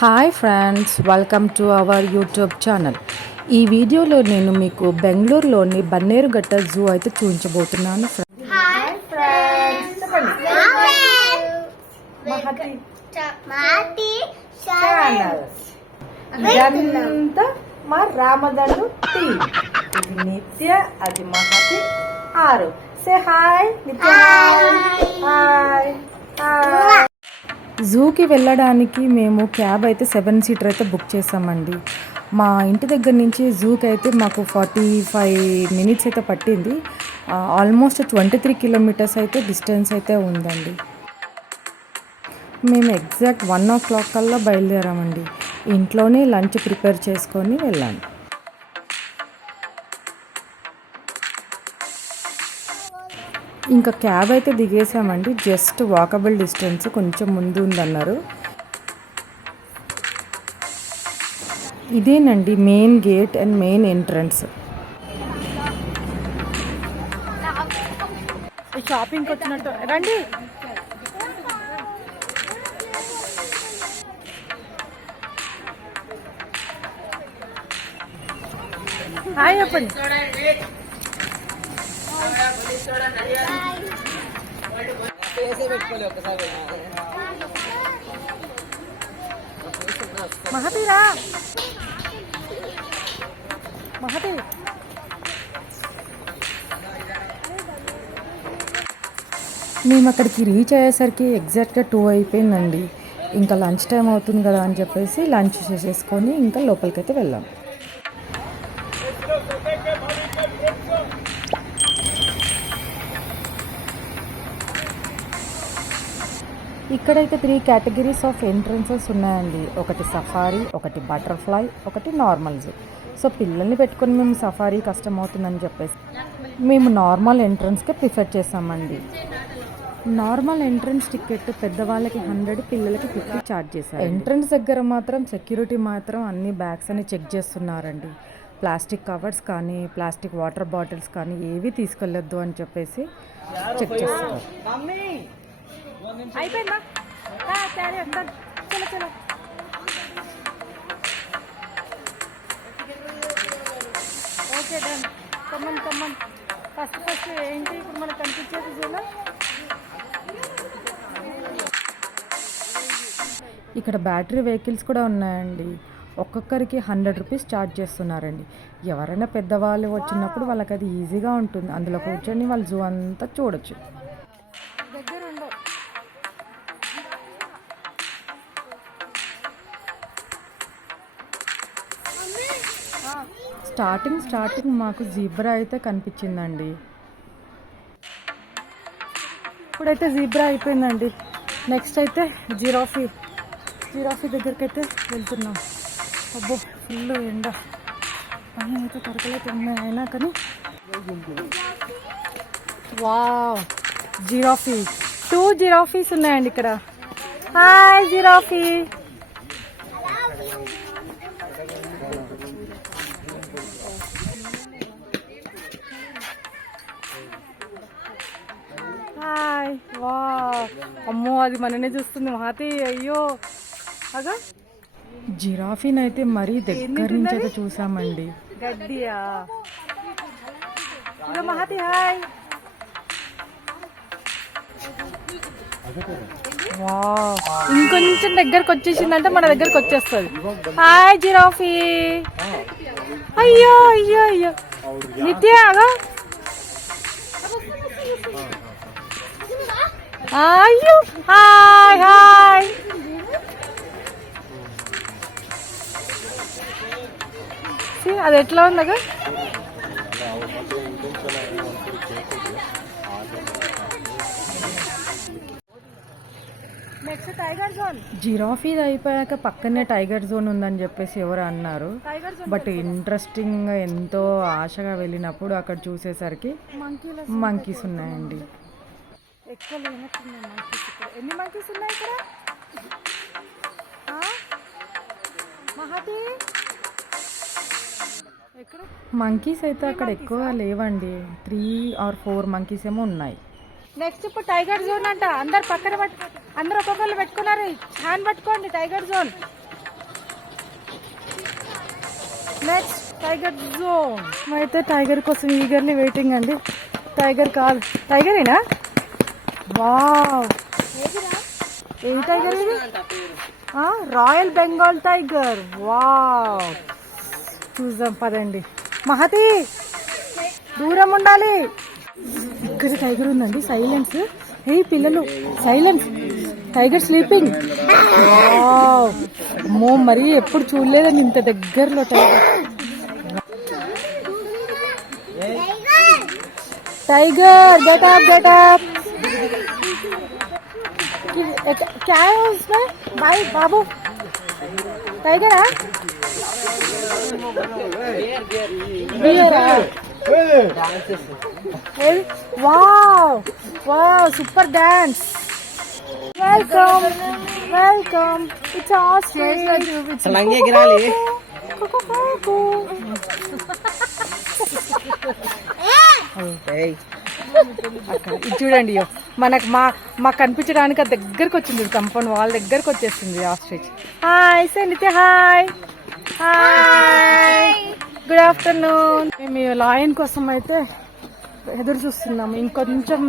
Hi friends, welcome to our YouTube channel. ఈ వీడియోలో నేను మీకు బెంగళూరులోని బన్నేరుఘట్ట జూ అయితే చూపించబోతున్నాను. ఇదంతా మా రామదలు టీమ్. ఇది నిత్య, అది మహతి, ఆరు. Say hi Nitya. Hi hi. జూకి వెళ్ళడానికి మేము క్యాబ్ అయితే 7 సీటర్ అయితే బుక్ చేసామండి. మా ఇంటి దగ్గర నుంచి జూకి అయితే మాకు 45 మినిట్స్ అయితే పట్టింది. ఆల్మోస్ట్ 23 కిలోమీటర్స్ అయితే డిస్టెన్స్ అయితే ఉందండి. మేము ఎగ్జాక్ట్ 1 o'clock కల్లా బయలుదేరామండి. ఇంట్లోనే లంచ్ ప్రిపేర్ చేసుకొని వెళ్ళాము. ఇంకా క్యాబ్ అయితే దిగేసామండి. జస్ట్ వాకబుల్ డిస్టెన్స్, కొంచెం ముందు ఉందన్నారు. ఇదేనండి main gate and main entrance. షాపింగ్కి వచ్చినట్టు రండి. హాయ్ చెప్పండి. మహతీరా, మహతి. మేము అక్కడికి రీచ్ అయ్యేసరికి ఎగ్జాక్ట్గా 2 అయిపోయిందండి. ఇంకా లంచ్ టైం అవుతుంది కదా అని చెప్పేసి లంచ్ చేసేసుకొని ఇంకా లోపలికైతే వెళ్ళాం. ఇక్కడైతే 3 కేటగిరీస్ ఆఫ్ ఎంట్రన్సెస్ ఉన్నాయండి. ఒకటి సఫారీ, ఒకటి బటర్ఫ్లై, ఒకటి నార్మల్ జూ. సో పిల్లల్ని పెట్టుకొని మేము సఫారీ కష్టం అవుతుందని చెప్పేసి మేము నార్మల్ ఎంట్రన్స్కే ప్రిఫర్ చేసామండి. నార్మల్ ఎంట్రన్స్ టికెట్ పెద్దవాళ్ళకి 100, పిల్లలకి 50 ఛార్జ్ చేశారు. ఎంట్రన్స్ దగ్గర మాత్రం సెక్యూరిటీ మాత్రం అన్ని బ్యాగ్స్ అని చెక్ చేస్తున్నారండి. ప్లాస్టిక్ కవర్స్ కానీ, ప్లాస్టిక్ వాటర్ బాటిల్స్ కానీ ఏవి తీసుకెళ్ళొద్దు అని చెప్పేసి చెక్ చేస్తున్నారు. అయిపోయిందా? చలో చలో. Okay done. కమ్మన్. ఫస్ట్ ఏంటి ఇప్పుడు మనకు కనిపించేది జూలో? ఇక్కడ బ్యాటరీ వెహికల్స్ కూడా ఉన్నాయండి. ఒక్కొక్కరికి 100 రూపీస్ ఛార్జ్ చేస్తున్నారండి. ఎవరైనా పెద్దవాళ్ళు వచ్చినప్పుడు వాళ్ళకి అది ఈజీగా ఉంటుంది. అందులో కూర్చొని వాళ్ళు జూ అంతా చూడొచ్చు. స్టార్టింగ్ మాకు జీబ్రా అయితే కనిపించిందండి. ఇప్పుడైతే జీబ్రా అయిపోయిందండి. నెక్స్ట్ అయితే జిరాఫీ దగ్గరికి అయితే వెళ్తున్నాం. అబ్బో ఫుల్ ఎండ, పని అయితే తరకలైతే ఉన్నాయి. అయినా కానీ వావ్, జిరాఫీ. 2 జిరాఫీస్ ఉన్నాయండి ఇక్కడ. Hi giraffe. హాయ్. వావ్, అమ్మో అది మననే చూస్తుంది మహతి. అయ్యో అగా జిరాఫీని అయితే మరీ దగ్గర నుంచి అయితే చూసామండి. గడ్డియా. మహతి హాయ్. వావ్, ఇంకొంచెం దగ్గరకు వచ్చేసిందంటే మన దగ్గరకు వచ్చేస్తుంది. Hi giraffe. అయ్యో నిత్య అగా. అయ్యో హాయ్. అది ఎట్లా ఉందగా? Next tiger zone. జిరాఫీ అయిపోయాక పక్కనే టైగర్ జోన్ ఉందని చెప్పేసి ఎవరు అన్నారు. బట్ ఇంట్రెస్టింగ్గా ఎంతో ఆశగా వెళ్ళినప్పుడు అక్కడ చూసేసరికి మంకీస్ ఉన్నాయండి. ఎన్ని మంకీస్ ఉన్నాయి ఇక్కడ మహతి? మంకీస్ అయితే అక్కడ ఎక్కువగా లేవండి. 3 or 4 మంకీస్ ఏమో ఉన్నాయి. నెక్స్ట్ ఇప్పుడు టైగర్ జోన్ అంట. అందరు పక్కన అందరు ఒక్కొక్కరు పెట్టుకున్నారు. హ్యాండ్ పట్టుకోండి. Tiger zone. Next tiger zone. అయితే టైగర్ కోసం ఈగర్లీ వెయిటింగ్ అండి. టైగర్ కాదు, టైగరేనా? వావ్, ఏ టైగర్ ఇది? Royal Bengal tiger. వావ్, చూద్దాం పదండి. మహతి దూరం ఉండాలి. ఇక్కడ టైగర్ ఉందండి. సైలెన్స్. ఏ పిల్లలు సైలెన్స్. Tiger sleeping. అమ్మో, మరి ఎప్పుడు చూడలేదండి ఇంత దగ్గరలో tiger. Tiger get up get up. क्या है उसमें भाई बाबू? टाइगर है? Wow wow, super dance. Welcome welcome. It's Australia. सलंगे गिरा ली. ఇది చూడండి, మనకు మాకు కనిపించడానికి దగ్గరకు వచ్చింది. కంపౌండ్ వాళ్ళ దగ్గరకు వచ్చేసింది ఆస్ట్రిచ్. హాయ్ సండితే. Hi hi, good afternoon. మేము లాయన్ కోసం అయితే ఎదురు చూస్తున్నాము. ఇంకొంచెం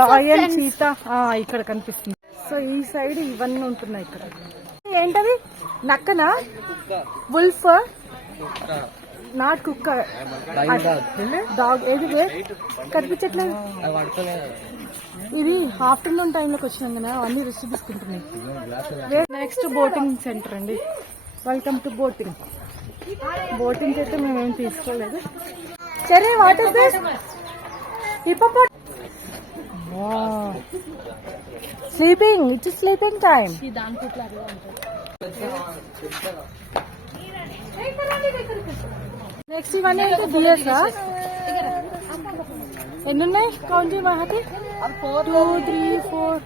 లాయన్ చీత ఇక్కడ కనిపిస్తుంది. సో ఈ సైడ్ ఇవన్నీ ఉంటున్నాయి. ఇక్కడ ఏంటది? నక్కనా? వుల్ఫ్? నాట్ కుక్క, డాగ్. ఏది కనిపించట్లేదు. ఇది ఆఫ్టర్నూన్ టైంలోకి వచ్చినాం కదా, అవన్నీ రెస్ట్ తీసుకుంటున్నాయి. నెక్స్ట్ బోటింగ్ సెంటర్ అండి. Welcome to boating. బోటింగ్ అయితే మేమేం తీసుకోలేదు. సరే, what is this? Hippopotamus. Sleeping. It's sleeping time. Next ఇవన్నీ అయితే బియర్సా? ఎన్ని ఉన్నాయి? కౌంట్ చేయి Mahathi. 2, 3, 4.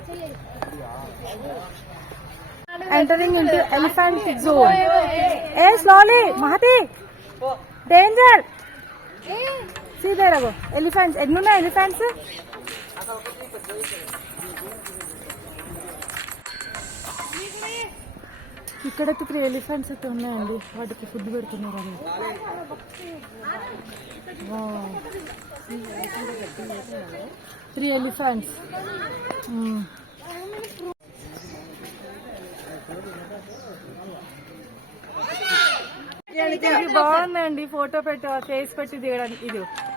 Entering into elephant zone. ఏ slowly Mahathi, danger. See there అగో ఎలిఫెంట్స్. ఎన్ని ఉన్నాయి ఎలిఫెంట్స్? ఇక్కడైతే 3 ఎలిఫెంట్స్ అయితే ఉన్నాయండి. వాటికి ఫుడ్ పెడుతున్నారు. అది 3 ఎలిఫెంట్స్. ఇది బాగుందండి. ఫోటో ఫేస్ పెట్టి దిగడానికి.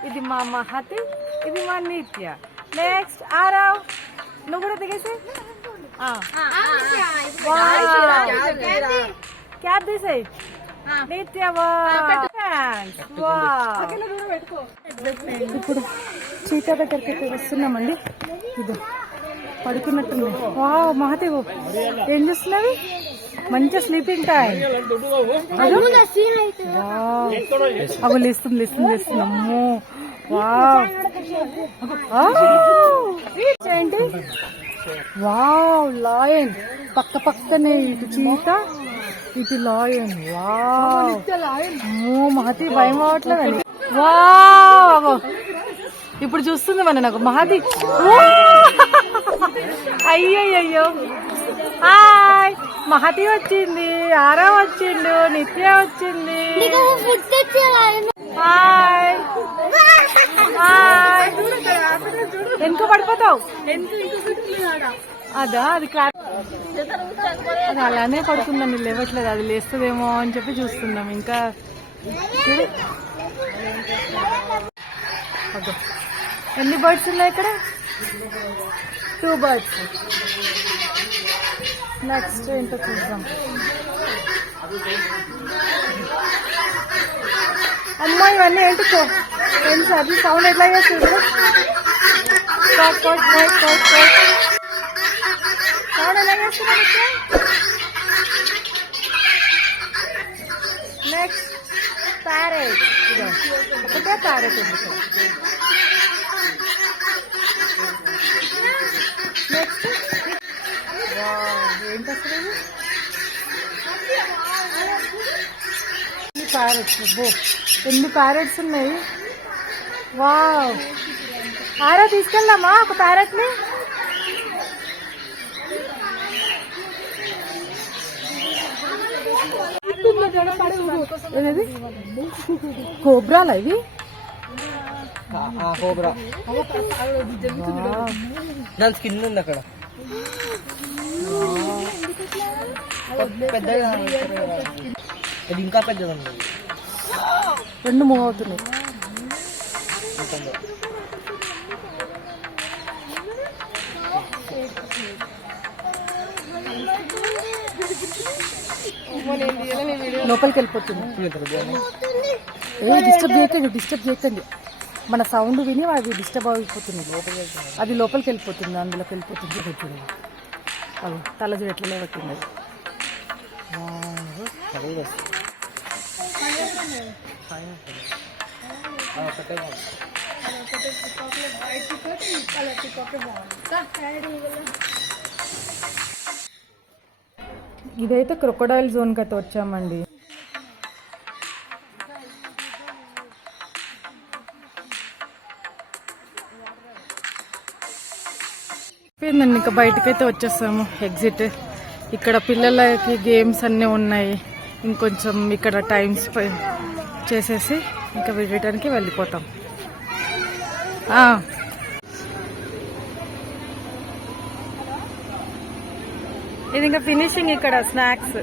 ఇది మా మహతి, ఇది మా నిత్య. నెక్స్ట్ ఆరవ్, నువ్వు కూడా దిగేసి. క్యాబ్ తీసేయి నిత్య. ఇప్పుడు చీతా దగ్గరికి అయితే వస్తున్నామండి. ఇది పడుకున్నట్టుంది. వావ్ మహతి, ఏం చూస్తున్నది? మంచి స్లీపింగ్ టైం. అవి లేస్తుంది. అమ్మో వావ్. ఏంటి? Wow, lion. పక్కనే ఇటు చీత, ఇటు లాయన్. వావ్, అమ్మో మహతి భయం అవట్లేదండి. వావ్, ఇప్పుడు చూస్తుంది మన నాకు మహతి. అయ్యో, హాయ్. మహతి వచ్చింది, ఆరా వచ్చిండు, నిత్య వచ్చింది. Hi hi. ఎందుకు పడిపోతావు? అదా, అది అది అలానే పడుకుందాం. లేవట్లేదు. అది లేస్తుందేమో అని చెప్పి చూస్తున్నాం. ఇంకా ఎన్ని బర్డ్స్ ఉన్నాయి ఇక్కడ? 2 బర్డ్స్. నెక్స్ట్ ఏంటో చూద్దాం. అమ్మా, ఇవన్నీ ఏంటి? అది సౌండ్ ఎట్లా చేస్తుంది? సౌండ్ ఎలా చేస్తున్నారు? Next parrot. ఒకటే ప్యారెట్ ఉంది. నెక్స్ట్ ఏంటి అసలు? ప్యారెట్స్. ఎన్ని ప్యారెట్స్ ఉన్నాయి. వావ్, ఆరా తీసుకెళ్దామా ఒక ప్యారెట్ ని? ఏది కోబ్రాలా ఇవి? కోబ్రా దాని స్కిన్ ఉంది అక్కడ పెద్దగా, ఇది ఇంకా పెద్దగా ఉంది. రెండు మూవ్ అవుతున్నాయి. లోపలికి వెళ్ళిపోతుంది. డిస్టర్బ్ చేయకండి. మన సౌండ్ విని అది డిస్టర్బ్ అయిపోతుంది. అది లోపలికి వెళ్ళిపోతుంది, అందులోకి వెళ్ళిపోతుంది. అది తల చూడు ఎట్లా లేవట్టింది. ఇదైతే క్రొకోడైల్ జోన్కి అయితే వచ్చామండి. అయిపోయిందండి, ఇంకా బయటకైతే వచ్చేసాము. ఎగ్జిట్. ఇక్కడ పిల్లలకి గేమ్స్ అన్నీ ఉన్నాయి. ఇంకొంచెం ఇక్కడ టైమ్స్ చేసేసి ఇంకా రిటర్న్కి వెళ్ళిపోతాం. ఇది ఇంకా ఫినిషింగ్. ఇక్కడ స్నాక్స్